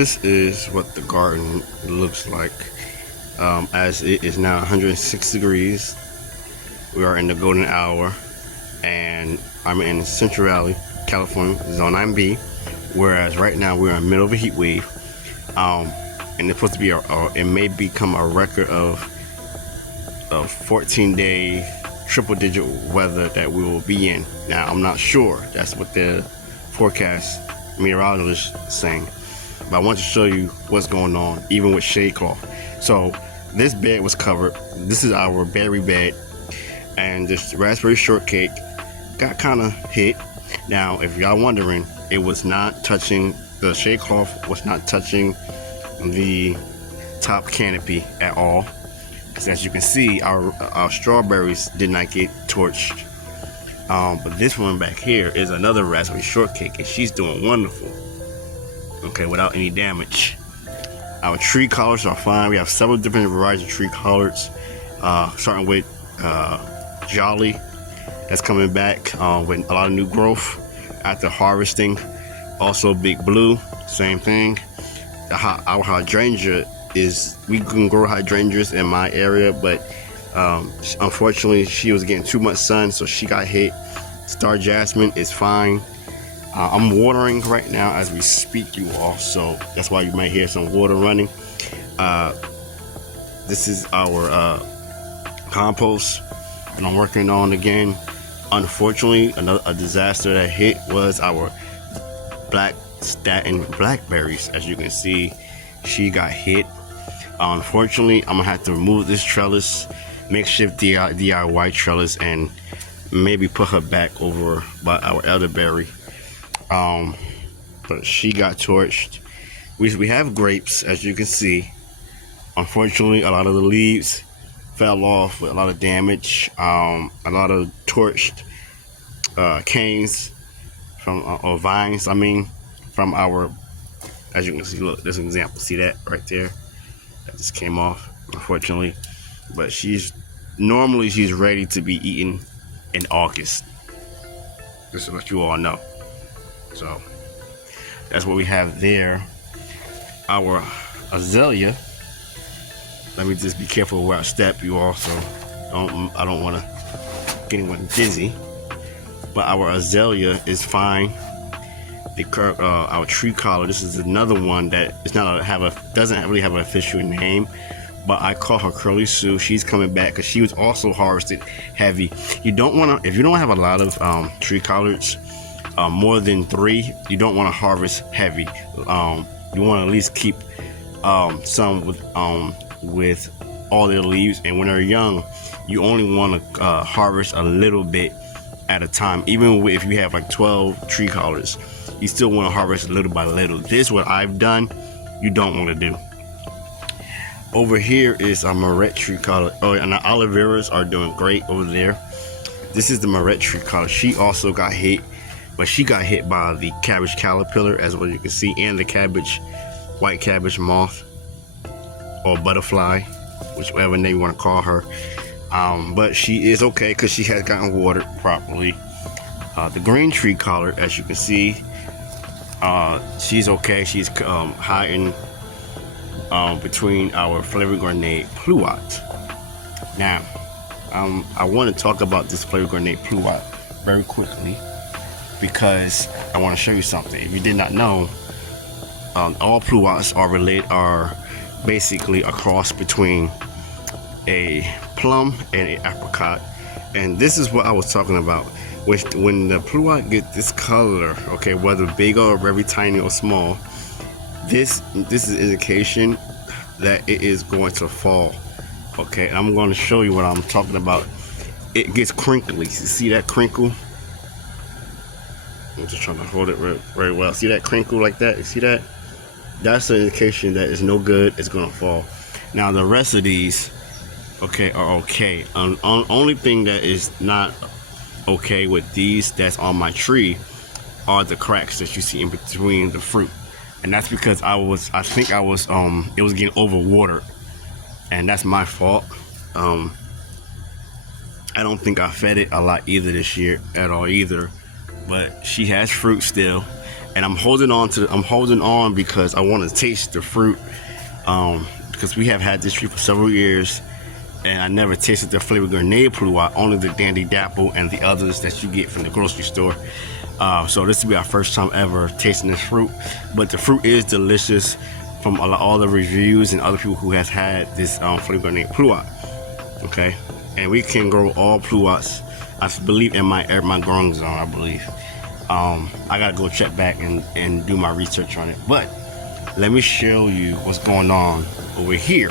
this is what the garden looks like. As it is now 106 degrees. We are in the golden hour, and I'm in Central Valley, California, Zone 9B. Whereas right now we're in the middle of a heat wave, and it's supposed to be it may become a record of 14-day triple-digit weather that we will be in. Now I'm not sure. That's what the forecast meteorologist is saying. But I want to show you what's going on, even with shade cloth. So this bed was covered. This is our berry bed, and this raspberry shortcake got kind of hit. Now, if y'all wondering, it was not touching, the shade cloth was not touching the top canopy at all. Because as you can see, our strawberries did not get torched. But this one back here is another raspberry shortcake, and she's doing wonderful. Okay, without any damage. Our tree collards are fine. We have several different varieties of tree collards, starting with Jolly, that's coming back with a lot of new growth after harvesting. Also Big Blue, same thing. Our hydrangea is, we can grow hydrangeas in my area, but unfortunately she was getting too much sun, so she got hit. Star Jasmine is fine. I'm watering right now as we speak, you all, so that's why you might hear some water running. This is our compost that I'm working on again. Unfortunately, a disaster that hit was our black statin blackberries. As you can see, she got hit. Unfortunately, I'm gonna have to remove this trellis, makeshift DIY trellis, and maybe put her back over by our elderberry. But she got torched. We have grapes, as you can see. Unfortunately, a lot of the leaves fell off with a lot of damage. A lot of torched canes or vines, I mean, from our, as you can see, look, there's an example. See that right there? That just came off, unfortunately. But normally she's ready to be eaten in August. Just to let you all know. So that's what we have there. Our azalea, let me just be careful where I step, you all, so I don't want to get anyone dizzy. But our azalea is fine. Our tree collar, this is another one that is doesn't really have an official name, but I call her Curly Sue. She's coming back because she was also harvested heavy. You don't want to, if you don't have a lot of tree collards, more than 3, you don't want to harvest heavy. You want to at least keep some with all their leaves, and when they're young, you only want to harvest a little bit at a time. Even if you have like 12 tree collards, you still want to harvest little by little. This is what I've done. You don't want to do. Over here is a Moret tree collard. Oh, and the aloe veras are doing great over there. This is the Moret tree collard. She also got hit, but she got hit by the cabbage caterpillar, as well you can see, and the white cabbage moth or butterfly, whichever name you want to call her. But she is okay because she has gotten watered properly. The green tree collard, as you can see, she's okay. She's hiding between our Flavor Garde Pluot. Now, I want to talk about this Flavor Garde Pluot very quickly, because I want to show you something. If you did not know, all pluots are basically a cross between a plum and an apricot, and this is what I was talking about. When the pluot get this color, okay, whether big or very tiny or small, this is indication that it is going to fall. Okay, I'm going to show you what I'm talking about. It gets crinkly. You see that crinkle? I'm just trying to hold it very well. See that crinkle like that? You see that? That's an indication that it's no good. It's gonna fall. Now the rest of these, okay, are okay. Only thing that is not okay with these that's on my tree are the cracks that you see in between the fruit, and that's because I think it was getting overwatered, and that's my fault. I don't think I fed it a lot either this year at all either, but she has fruit still. and I'm holding on because I want to taste the fruit, because we have had this tree for several years, and I never tasted the flavor grenade Plat, only the Dandy Dapple and the others that you get from the grocery store. So this will be our first time ever tasting this fruit, but the fruit is delicious from all the reviews and other people who has had this flavor grenade Plat. Okay, and we can grow all Plats, I believe, in my growing zone, I believe. I gotta go check back and do my research on it, but let me show you what's going on over here.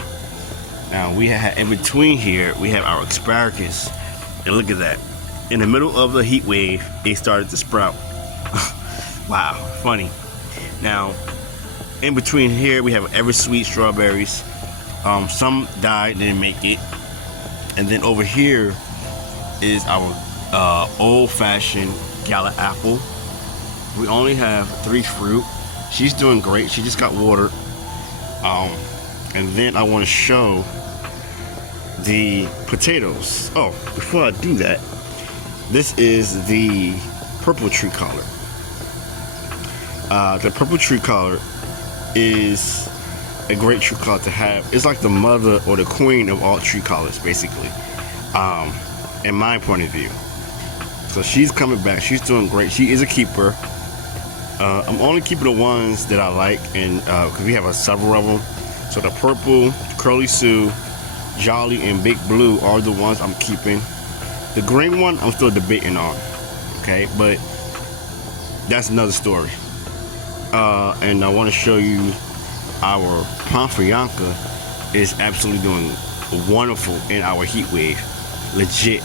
Now we have, in between here, we have our asparagus, and look at that. In the middle of the heat wave, it started to sprout. Wow, funny. Now, in between here, we have ever sweet strawberries. Some died, didn't make it. And then over here is our old-fashioned gala apple. We only have 3 fruit. She's doing great. She just got watered. And then I want to show the potatoes. Oh, before I do that, this is the purple tree collard. The purple tree collard is a great tree collard to have. It's like the mother or the queen of all tree collards, basically, in my point of view. So she's coming back. She's doing great. She is a keeper. I'm only keeping the ones that I like, and because we have several of them. So the purple, Curly Sue, Jolly, and Big Blue are the ones I'm keeping. The green one I'm still debating on. Okay, but that's another story. And I want to show you our Panfrianca is absolutely doing wonderful in our heat wave. Legit.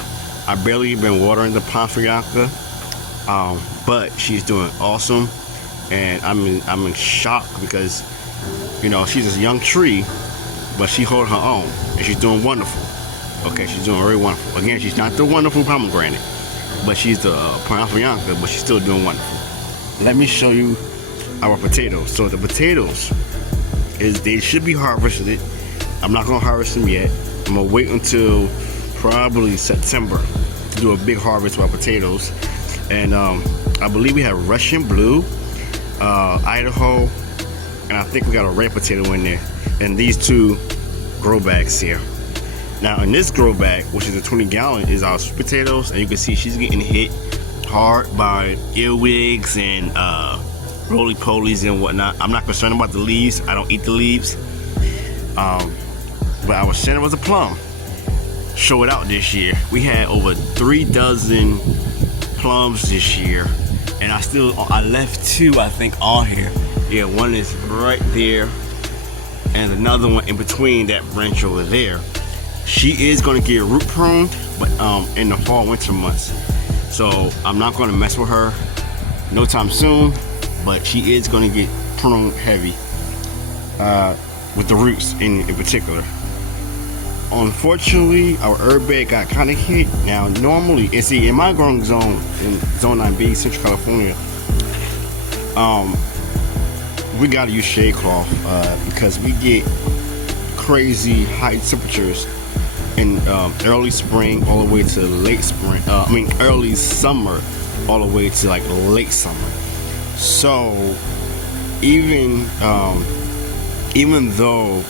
I barely been watering the Panfrianca, but she's doing awesome, and I'm in shock because, you know, she's a young tree, but she holding her own, and she's doing wonderful. Okay, she's doing very wonderful. Again, she's not the wonderful pomegranate, but she's the Panfrianca, but she's still doing wonderful. Let me show you our potatoes. So the potatoes they should be harvested. I'm not gonna harvest them yet. I'm gonna wait until probably September to do a big harvest of our potatoes. And I believe we have Russian blue, Idaho, and I think we got a red potato in there. And these 2 grow bags here. Now in this grow bag, which is a 20-gallon, is our sweet potatoes, and you can see she's getting hit hard by earwigs and roly-polies and whatnot. I'm not concerned about the leaves. I don't eat the leaves. But our center was a plum. Show it out this year. We had over 3 dozen plums this year, and I left 2, I think, on here. Yeah, one is right there, and another one in between that branch over there. She is going to get root pruned, but in the fall winter months. So I'm not going to mess with her no time soon, but she is going to get pruned heavy with the roots in particular. Unfortunately, our herb bed got kind of hit. Now normally, and see, in my growing zone, in Zone 9B, Central California, we gotta use shade cloth because we get crazy high temperatures in early spring all the way to late spring. Early summer all the way to like late summer. So even though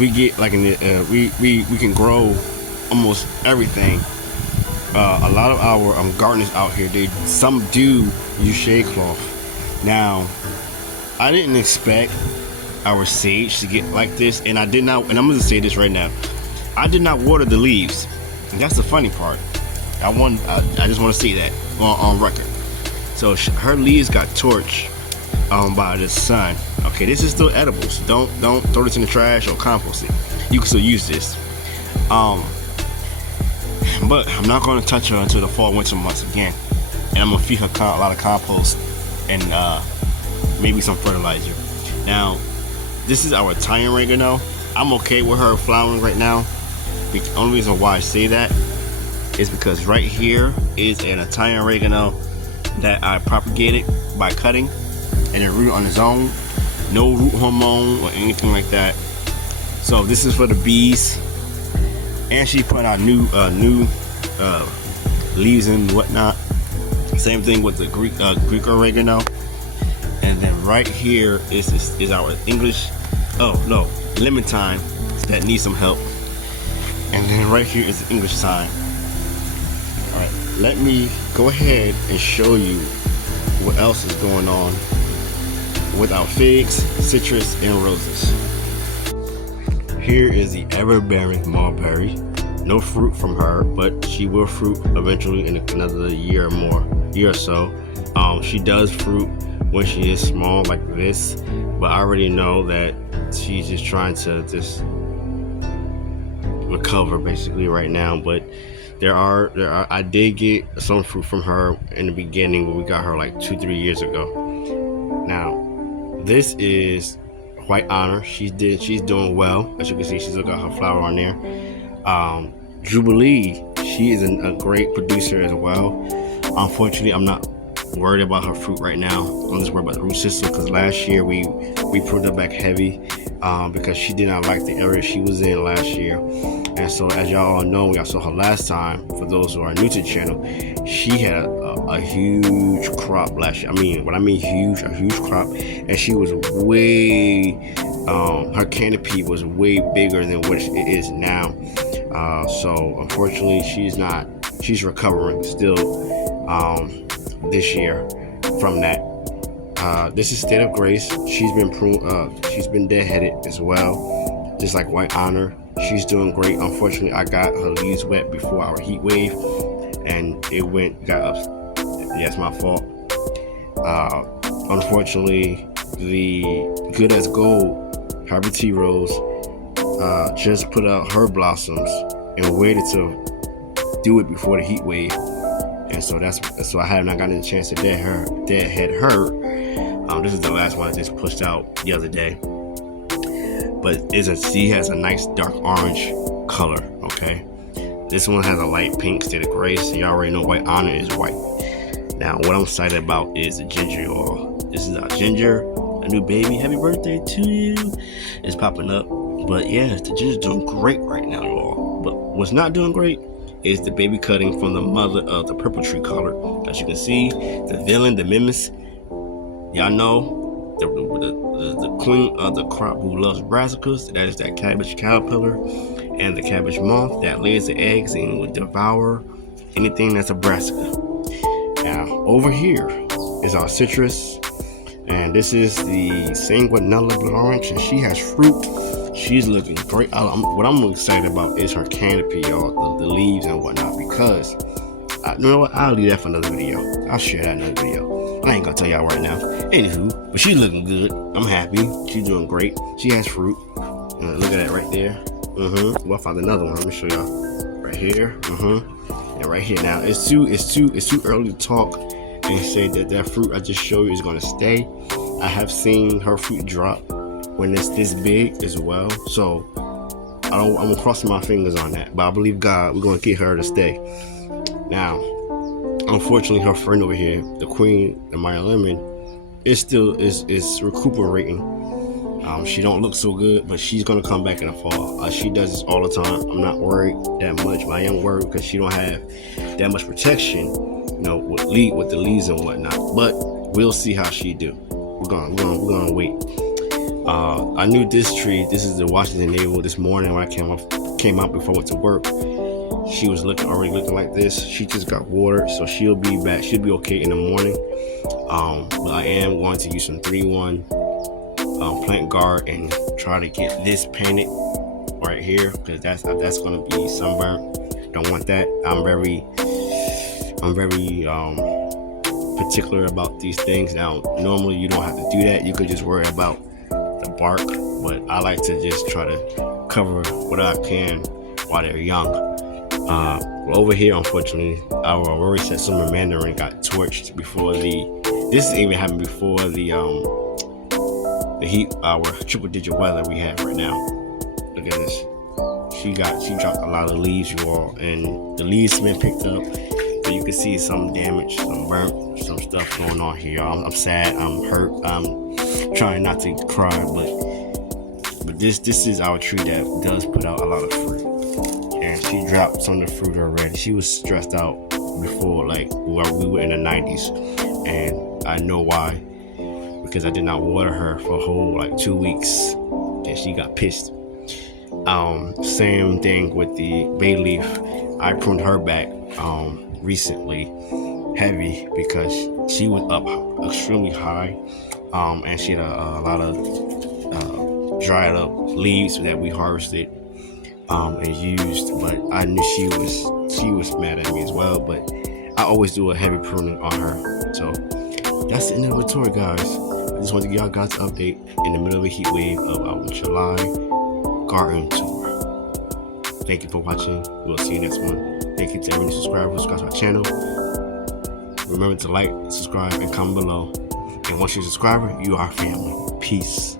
we get like we can grow almost everything, a lot of our gardeners out here, some do use shade cloth. Now, I didn't expect our sage to get like this, and I did not, and I'm gonna say this right now, I did not water the leaves, and that's the funny part. I just want to say that on record. So her leaves got torched by the sun. Okay, this is still edible, so don't throw this in the trash or compost it. You can still use this. But I'm not going to touch her until the fall winter months again, and I'm gonna feed her a lot of compost and maybe some fertilizer. Now, this is our Italian oregano. I'm okay with her flowering right now. The only reason why I say that is because right here is an Italian oregano that I propagated by cutting, and it rooted on its own. No root hormone or anything like that. So this is for the bees, and she put out new leaves and whatnot. Same thing with the Greek oregano. And then right here is our English, oh no, lemon thyme that needs some help. And then right here is the English thyme. All right, let me go ahead and show you what else is going on with our figs, citrus, and roses. Here is the ever-bearing mulberry. No fruit from her, but she will fruit eventually in another year or so. She does fruit when she is small like this, but I already know that she's just trying to just recover basically right now. But there are I did get some fruit from her in the beginning when we got her like 2-3 years ago. Now this is White Honor. She's doing well. As you can see, she's got her flower on there. Jubilee, she is a great producer as well. Unfortunately, I'm not worried about her fruit right now. I'm just worried about the root system, because last year we pruned her back heavy because she did not like the area she was in last year. And so, as y'all all know, y'all saw her last time. For those who are new to the channel, she had a huge crop last year. I mean, when I mean huge, a huge crop, and she was way her canopy was way bigger than what it is now. So unfortunately, she's recovering still this year from that. This is State of Grace. She's been deadheaded as well, just like White Honor. She's doing great. Unfortunately, I got her leaves wet before our heat wave, and it got up. Yeah, it's my fault. Unfortunately, the Good as Gold Hybrid Tea Rose just put out her blossoms and waited to do it before the heat wave, and so so I have not gotten a chance to deadhead her. This is the last one I just pushed out the other day, but she has a nice dark orange color. Okay, this one has a light pink State of Grace, and y'all already know White Honor is white. Now what I'm excited about is the ginger, y'all. This is our ginger, a new baby. Happy birthday to you. It's popping up. But yeah, the ginger's doing great right now, y'all. But what's not doing great is the baby cutting from the mother of the purple tree collard. As you can see, the villain, the mimesis. Y'all know the queen of the crop who loves brassicas. That is that cabbage caterpillar and the cabbage moth that lays the eggs and would devour anything that's a brassica. Now over here is our citrus, and this is the Sanguinella Blood Orange, and she has fruit. She's looking great. What I'm excited about is her canopy, y'all, the leaves and whatnot, because you know what? I'll leave that for another video. I'll share that in another video. I ain't gonna tell y'all right now. Anywho, but she's looking good. I'm happy. She's doing great. She has fruit. Look at that right there. Well, I found another one. Let me show y'all. Right here. And right here. Now it's too early to talk and say that fruit I just showed you is gonna stay. I have seen her fruit drop when it's this big as well, so I'm crossing my fingers on that, but I believe God, we're gonna get her to stay. Now unfortunately, her friend over here, the queen, the Maya Lemon, is recuperating. She don't look so good, but she's gonna come back in the fall. She does this all the time. I'm not worried that much, but I am worried because she don't have that much protection, you know, with the leaves and whatnot. But we'll see how she do. We're gonna wait. I knew this tree. This is the Washington navel. This morning when I came out before I went to work, she was already looking like this. She just got watered, so she'll be back. She'll be okay in the morning. But I am going to use some 3-in-1 plant guard and try to get this painted right here, because that's going to be sunburnt. Don't want that. I'm very particular about these things. Now normally you don't have to do that. You could just worry about the bark, but I like to just try to cover what I can while they're young. Over here, unfortunately, our Aurora Satsuma Mandarin got torched before this even happened before the heat, our triple digit weather we have right now. Look at this. She dropped a lot of leaves, you all, and the leaves have been picked up. So you can see some damage, some burnt, some stuff going on here. I'm sad, I'm hurt, I'm trying not to cry, but this is our tree that does put out a lot of fruit. And she dropped some of the fruit already. She was stressed out before, like we were in the 90s, and I know why, because I did not water her for a whole like 2 weeks, and she got pissed. Same thing with the bay leaf. I pruned her back recently, heavy, because she was up extremely high, and she had a lot of dried up leaves that we harvested and used. But I knew she was mad at me as well. But I always do a heavy pruning on her. So that's the end of the tour, guys. I just wanted to give y'all guys an update in the middle of the heat wave of our July garden tour. Thank you for watching. We'll see you next one. Thank you to every new subscriber who subscribes to our channel. Remember to like, subscribe, and comment below. And once you're a subscriber, you are family. Peace.